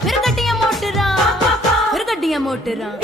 பெருகட்டிய மோட்டுறான் பெருகட்டிய மோட்டுறான்